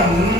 Hallelujah.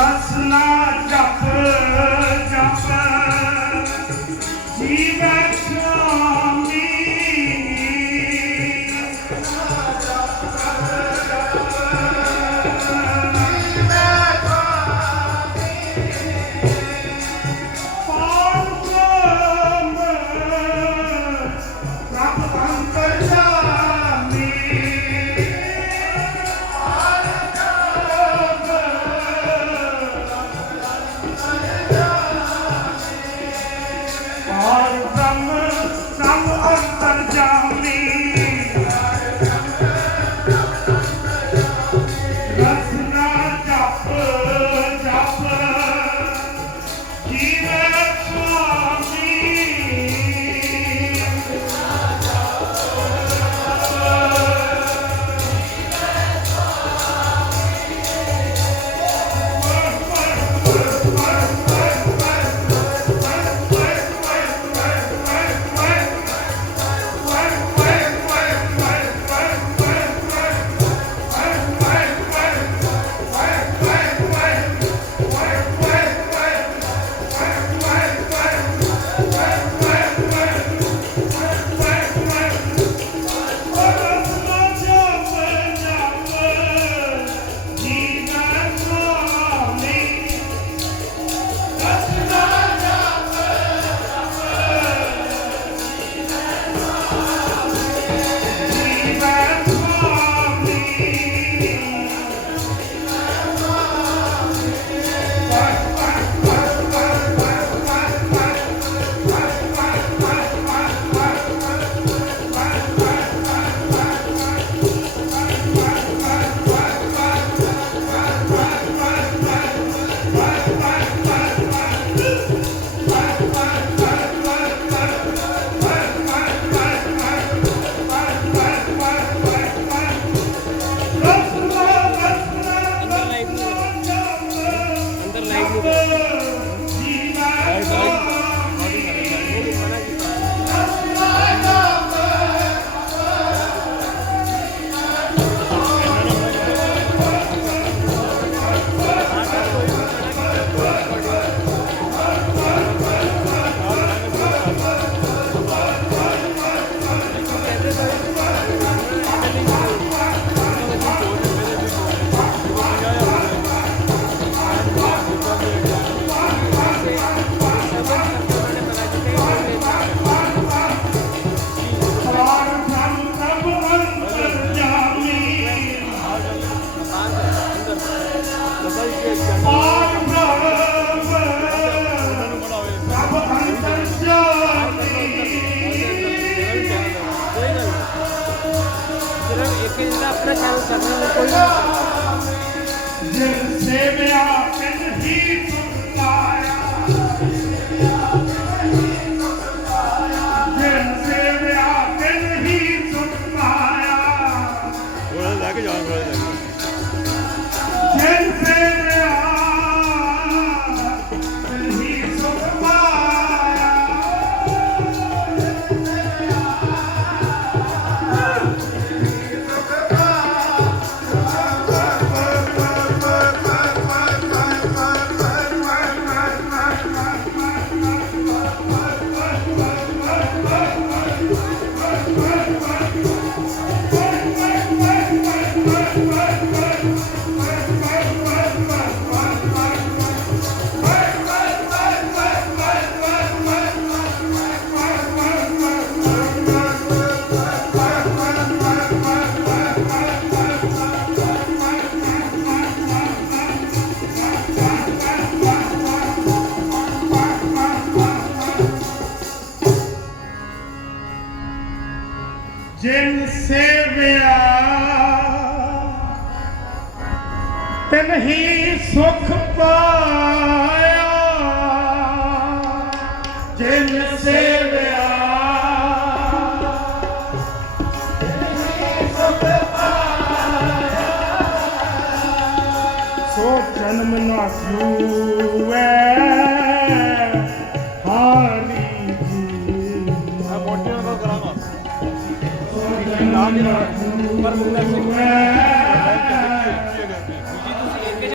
ਰਸਨਾ ਜਪ ਜਪ ਜੀਵੈ ਆਪਣਾ ਕੰਮ ਕਰਨਾ ਹੋਰ ਕੋਈ। ਜਿਸ ਸੇ ਮੈਂ ਆਪਨ ਹੀ ਸੁਣਦਾ ਤਨ ਹੀ ਸੁਖ ਪਾਇਆ। ਜਿਨ ਸੇਵਿਆ। ਸੋ ਜਨਮ ਨਾ ਜੂਵੇ ਹਾਰੀ ਜੀ। ਆ ਮੋਟੇ ਨਾਲ ਕਰਾਂਗਾ। ਪਰ ਮੁੰਡਾ ਸਿੰਘ